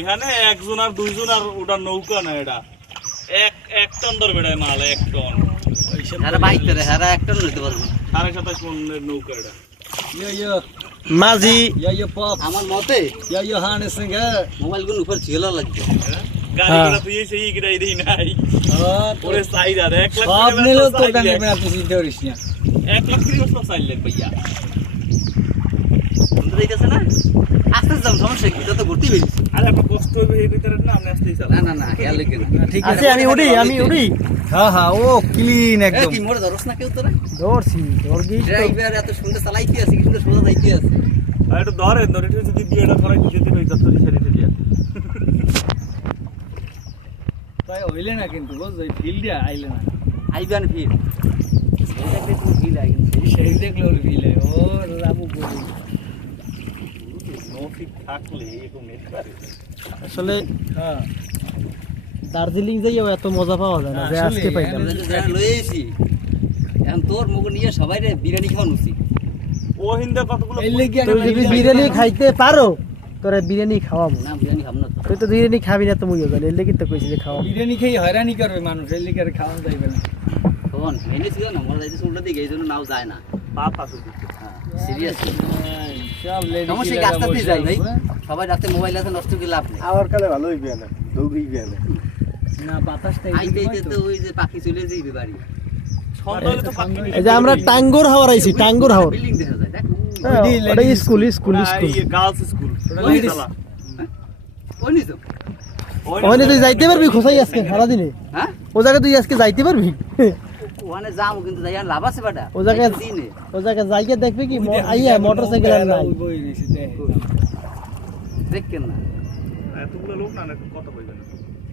এখানে একজন আর দুইজন আর ওটা নৌকা না, এটা এক টন ধরবে মাল, 1 টন। এক টন নিতে পারবো 27.5 মনের নৌকা এটা। মাঝি আমার মতে মোবাইল গুলো উপর ছিল লাগবে গাড়ি করে তুই সেই গিরাই দেই নাই ওরে সাইরা 1 লাখ সব নিলেও তো গানে না, তুই চিন্তা করিস না। 1 লাখ 30 চাইলেন ভাইয়া। বন্ধু দেখতেছ না আস্তে যাম, সমস্যা কি, যত ঘুরতে বেরিয়েছি। আরে আপনার কষ্ট হবে এই ভিতরে না, আপনি আসতেই চালান। না খেয়াল লেগে না, ঠিক আছে, আমি উড়ি। হ্যাঁ ও ক্লিন একদম। কি মোরে ধরছ না কেউ তোরা? ধরছি ড্রাইভার এত সুন্দর চালাইতে আছে, কি সুন্দর সোজা যাইতে আছে। আর একটু ধরে যদি বিয়েটা করাই দিতে পারি তত ছেড়ে দিয়া। তাই হইলে না, কিন্তু বুঝছো ফিল্ডে আইলে না। আইবান ফিল সেই দেখলে তুমি ফিল আই, সেই দেখলে ওর ফিল হয়। ও রাবু বলি নৌকি থাকলে এরকম নেট পারে। আসলে হ্যাঁ দার্জিলিং যাইও এত মজা পাওয়া যায় না, যে আজকে পাইলাম। আমরা তো যারা লয়েছি এখন তোর মুখ নিয়ে সবাই রে বিরিয়ানি খাওয়ানো উচিত। ও হিন্দা কতগুলো এই লেগে তুই যদি বিরিয়ানি খাইতে পারো তোরা বিরিয়ানি খাওয়াবো। না বিরিয়ানি খাবো না তো। তুই তো বিরিয়ানি খাবি না, তো মুইও জানি, এর লেগে তো কইছি যে খাওয়াবো। বিরিয়ানি খেয়ে হয়রানি করবে মানুষ, এই লেগে আর খাওয়ানো যাইবে না। শোন এনে ছিল না, মোরা যাইতেছে উল্টা দিকে, এই জন্য নাও যায় না। পাপ আছে দিতে। সিরিয়াস সব লেডি সমস্যা কি, আস্তে আস্তে যাই ভাই। সবাই রাতে মোবাইল আছে, নষ্ট করে লাভ নেই। আমার কালে ভালো হইবে না, দৌড়ই না। না বাতাসটা আইতে আইতে তো ওই যে পাখি চলে যাইবে বাড়ি। সন্ধ্যা হলে তো পাখি এই যে আমরা টাঙ্গুর হাওর আইছি, টাঙ্গুর হাওর। বিল্ডিং দেখা যায় দেখ। ওটা স্কুল গার্লস স্কুল। ওই নিছো? ওখানে তুই যাইতে পারবি খোসাই আজকে সারাদিনে? হ্যাঁ ও জায়গায় তুই আজকে যাইতে পারবি? ওখানে যাবো, কিন্তু যাই আর লাভ আছে বাটা। ও জায়গায় দিনে ও জায়গায় যাইকে দেখবি কি আইয়া মোটরসাইকেল আর নাই। দেখ কেন না, এতগুলো লোক না কত কইবে না।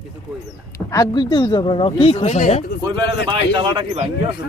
কিছু কইবে না। আগুইতে বুঝা পারে না কি খোসাই। কইবে না যে ভাই তালাটা কি ভাঙ্গি আছে?